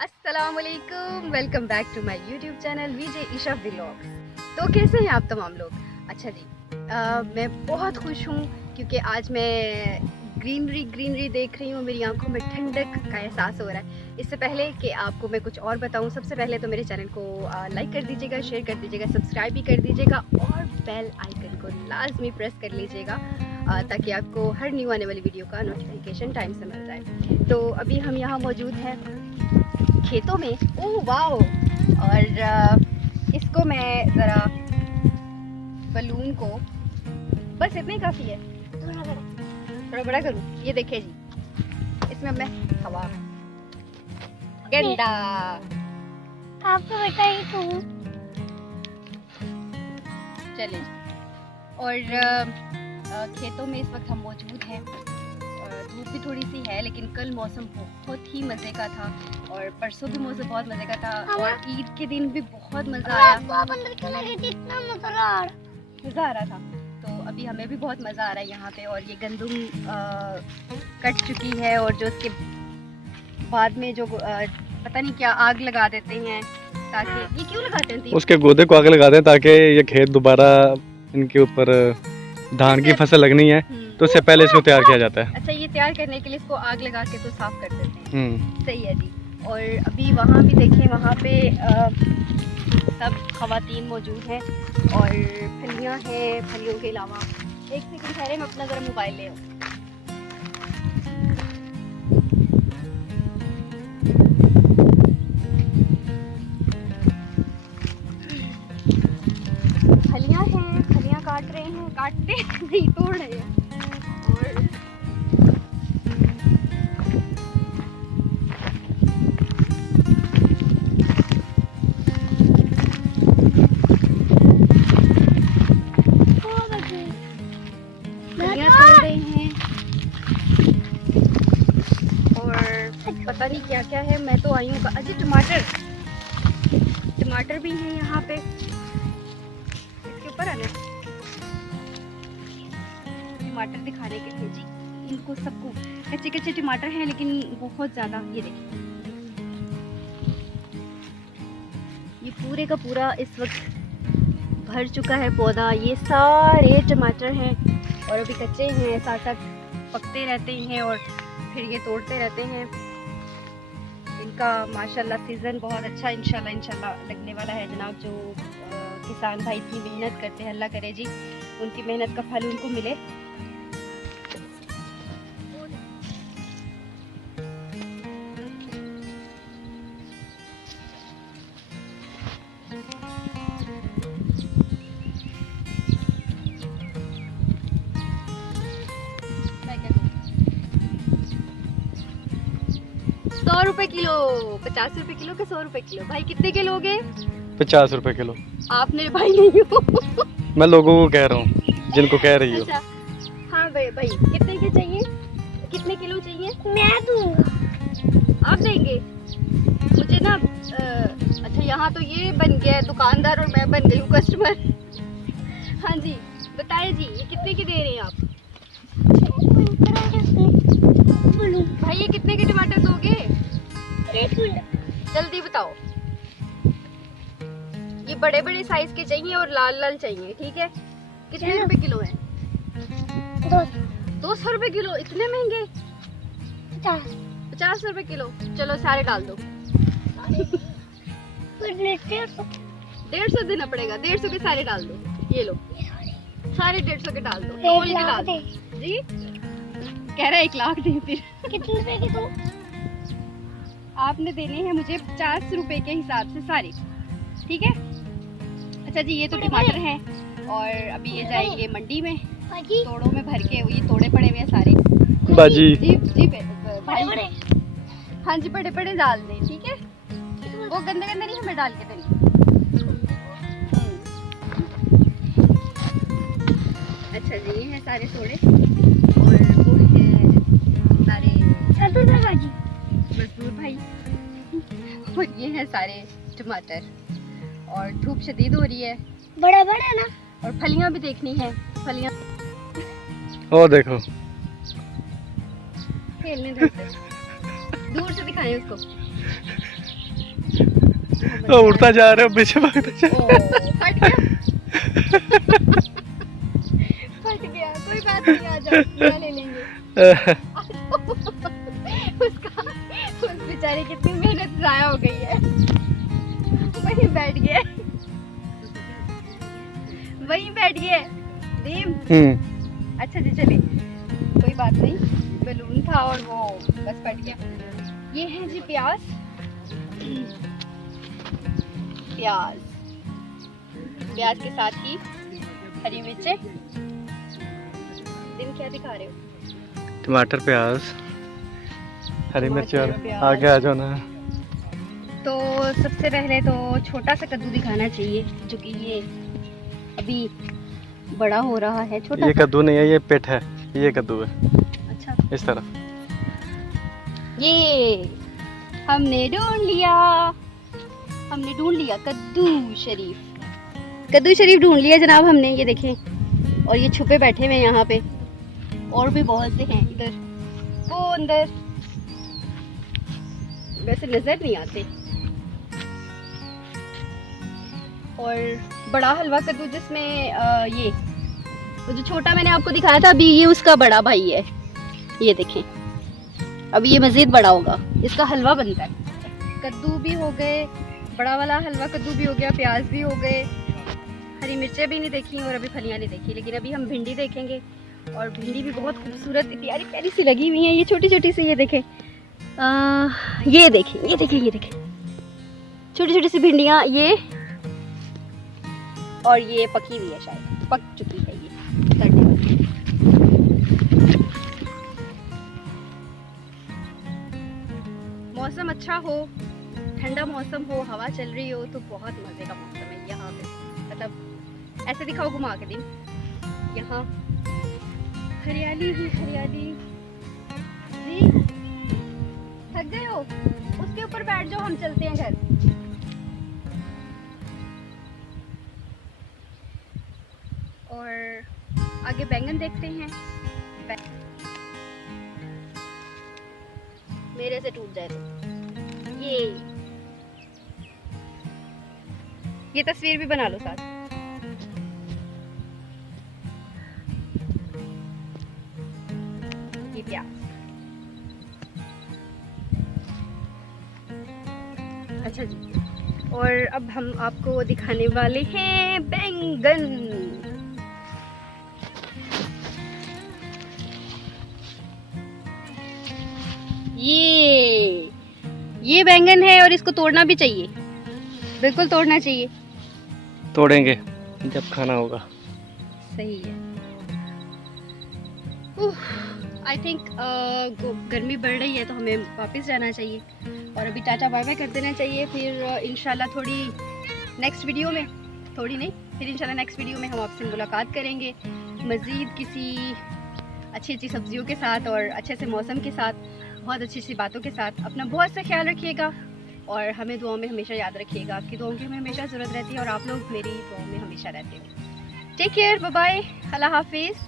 अस्सलामुअलैकुम, welcome back to my YouTube channel Vijay Isha vlogs. तो कैसे हैं आप तमाम लोग? अच्छा जी, मैं बहुत खुश हूँ क्योंकि आज मैं ग्रीनरी देख रही हूँ। मेरी आंखों में ठंडक का एहसास हो रहा है। इससे पहले कि आपको मैं कुछ और बताऊँ, सबसे पहले तो मेरे चैनल को लाइक कर दीजिएगा, शेयर कर दीजिएगा, सब्सक्राइब भी कर दीजिएगा और बेल आइकन को लाजमी प्रेस कर लीजिएगा ताकि आपको हर न्यू आने वाली वीडियो का नोटिफिकेशन टाइम से मिल जाए। तो अभी हम यहाँ मौजूद हैं खेतों में। Oh wow! और इसको मैं ज़रा बलून को, बस इतना ही काफ़ी है, थोड़ा बड़ा करूँ। ये देखिए जी, इसमें मैं हवा गंदा आपको बताइए तो चले। और खेतों में इस वक्त हम मौजूद हैं। धूप भी थोड़ी सी है लेकिन कल मौसम बहुत ही मज़े का था और परसों भी मौसम बहुत मज़े का था और ईद के दिन भी बहुत मज़ा आया। आप अंदर क्यों लगे थे? इतना मज़ा आ रहा था। तो अभी हमें भी बहुत मज़ा आ रहा है यहाँ पे। और ये गंदम कट चुकी है और जो उसके बाद में जो पता नहीं क्या आग लगा देते हैं, ताकि ये क्यों लगाते हैं? उसके गोदे को आग लगाते हैं ताकि ये खेत दोबारा इनके ऊपर धान की फसल लगनी है, तो उससे पहले इसको तैयार किया जाता है। अच्छा, ये तैयार करने के लिए इसको आग लगा के तो साफ कर देते हैं। सही है जी। और अभी वहाँ भी देखें, वहाँ पे सब खवातीन मौजूद हैं और फलियाँ हैं। फलियों के अलावा एक सेकंड ठहरे, मैं अपना ज़रा मोबाइल ले आऊँ। फलियाँ हैं, फलियाँ काट रहे हैं, काटते नहीं तोड़ रहे हैं। और फलियाँ तोड़ रहे हैं और पता नहीं क्या क्या है। मैं तो आई हूँ। अजी टमाटर भी हैं यहाँ पे। इसके ऊपर आना, टमाटर दिखाने के लिए जी इनको सबको। कच्चे कच्चे टमाटर हैं लेकिन बहुत ज़्यादा। ये देखिए, ये पूरे का पूरा इस वक्त भर चुका है पौधा। ये सारे टमाटर हैं और अभी कच्चे हैं, साथ साथ पकते रहते हैं और फिर ये तोड़ते रहते हैं। इनका माशाल्लाह सीज़न बहुत अच्छा इंशाल्लाह लगने वाला है जनाब। जो किसान भाई इतनी मेहनत करते हैं, अल्लाह करे जी उनकी मेहनत का फल उनको मिले। ₹100 किलो, 50 रुपए किलो के 100 रुपए किलो। भाई कितने के लोगे? 50 रुपए किलो। आपने भाई नहीं हो। मैं लोगों को कह रहा हूँ, जिनको कह रही हो। अच्छा हाँ भाई कितने के चाहिए? कितने किलो चाहिए? मैं दूंगा। आप देंगे मुझे ना? अच्छा, यहाँ तो ये बन गया है दुकानदार और मैं बन गई हूँ कस्टमर। हाँ जी बताए जी, ये कितने की दे रहे हैं आप? भाई ये कितने के टमाटर दोगे? जल्दी बताओ। ये बड़े बड़े साइज के चाहिए और लाल लाल चाहिए, ठीक है? कितने रुपए किलो है? 200 रुपए किलो? इतने महंगे? 50 रुपए किलो। चलो सारे डाल दो। 150 देना पड़ेगा। 150 के सारे डाल दो। ये लो सारे 150 के डाल दो। तौल के डाल दो जी। कह रहा है 1 लाख दे। फिर कितने रुपए की दो? आपने देने हैं मुझे 50 रुपए के हिसाब से सारे, ठीक है? अच्छा जी, ये तो टमाटर हैं और अभी ये जाएंगे मंडी में तोड़ों में भर के। ये तोड़े पड़े हुए हैं सारे बाजी जी जी भाई। हाँ जी, बड़े बड़े डाल दें, ठीक है? वो गंदे गंदे नहीं हमें डाल के देंगे। अच्छा जी, ये हैं सारे तोड़े और वो हैं सारे मजदूर भाई। और ये हैं सारे टमाटर और धूप शदीद हो रही है। बड़ा बड़ा ना। और फलियां भी देखनी है। फलियां और देखो, खेलने देते, दूर से दिखाएं उसको। वो उड़ता जा रहा है पीछे भागता जा ओ, फट गया। फट गया, कोई बात नहीं, आ जाओ पूरा ले लेंगे। रहा उसका उस बेचारे की कितनी मेहनत जाया हो गई है। वहीं बैठ गया, वहीं बैठ गया दीम। अच्छा जी चलिए, कोई बात नहीं, बलून था और वो बस फट गया। ये है जी प्याज, प्याज, प्याज के साथ ही हरी मिर्चें। दिन क्या दिखा रहे हो? टमाटर प्याज हरी मिर्च और टमाटर, प्याज। आगे आ जाओ ना। तो सबसे पहले तो छोटा सा कद्दू दिखाना चाहिए, जो कि ये अभी बड़ा हो रहा है। छोटा ये सा। कद्दू नहीं है, ये पेट है, ये कद्दू है अच्छा, इस तरह। ये हमने ढूंढ लिया, हमने ढूंढ लिया कद्दू शरीफ, कद्दू शरीफ ढूंढ लिया जनाब हमने। ये देखें, और ये छुपे बैठे हुए हैं यहाँ पे, और भी बहुत से हैं इधर, वो अंदर वैसे नजर नहीं आते। और बड़ा हलवा कद्दू जिसमें ये वो जो छोटा मैंने आपको दिखाया था अभी, ये उसका बड़ा भाई है। ये देखें, अभी ये मजीद बड़ा होगा, इसका हलवा बनता है। कद्दू भी हो गए, बड़ा वाला हलवा कद्दू भी हो गया, प्याज भी हो गए, हरी मिर्चें भी नहीं देखी और अभी फलियां नहीं देखी, लेकिन अभी हम भिंडी देखेंगे। और भिंडी भी बहुत खूबसूरत प्यारी प्यारी सी लगी हुई है, ये छोटी छोटी सी। ये देखें, ये देखें, ये देखें, ये देखें, छोटी छोटी सी भिंडियाँ ये, और ये पकी हुई है, शायद पक चुकी है ये। मौसम अच्छा हो, ठंडा मौसम हो, हवा चल रही हो, तो बहुत मजे का मौसम है यहाँ पे। मतलब ऐसे दिखाओ घुमा के दिन, यहाँ हरियाली ही हरियाली। जी थक गए हो? उसके ऊपर बैठ जाओ, हम चलते हैं घर। और आगे बैंगन देखते हैं। मेरे से टूट जाए तो ये तस्वीर भी बना लो साथ। ये प्याज। अच्छा जी, और अब हम आपको दिखाने वाले हैं बैंगन। ये बैंगन है और इसको तोड़ना भी चाहिए, बिल्कुल तोड़ना चाहिए। तोड़ेंगे जब खाना होगा। सही है। आई थिंक गर्मी बढ़ रही है तो हमें वापस जाना चाहिए और अभी टाटा बाय बाय कर देना चाहिए। फिर इंशाल्लाह थोड़ी नेक्स्ट वीडियो में, थोड़ी नहीं, फिर इंशाल्लाह नेक्स्ट वीडियो में हम आपसे मुलाकात करेंगे मज़ीद किसी अच्छी अच्छी सब्जियों के साथ और अच्छे से मौसम के साथ, बहुत अच्छी अच्छी बातों के साथ। अपना बहुत सा ख्याल रखिएगा और हमें दुआओं में हमेशा याद रखिएगा। आपकी दुआओं की हमें हमेशा ज़रूरत रहती है और आप लोग मेरी दुआओं में हमेशा रहते हैं। टेक केयर, बाय बाय, अल्लाह हाफिज़।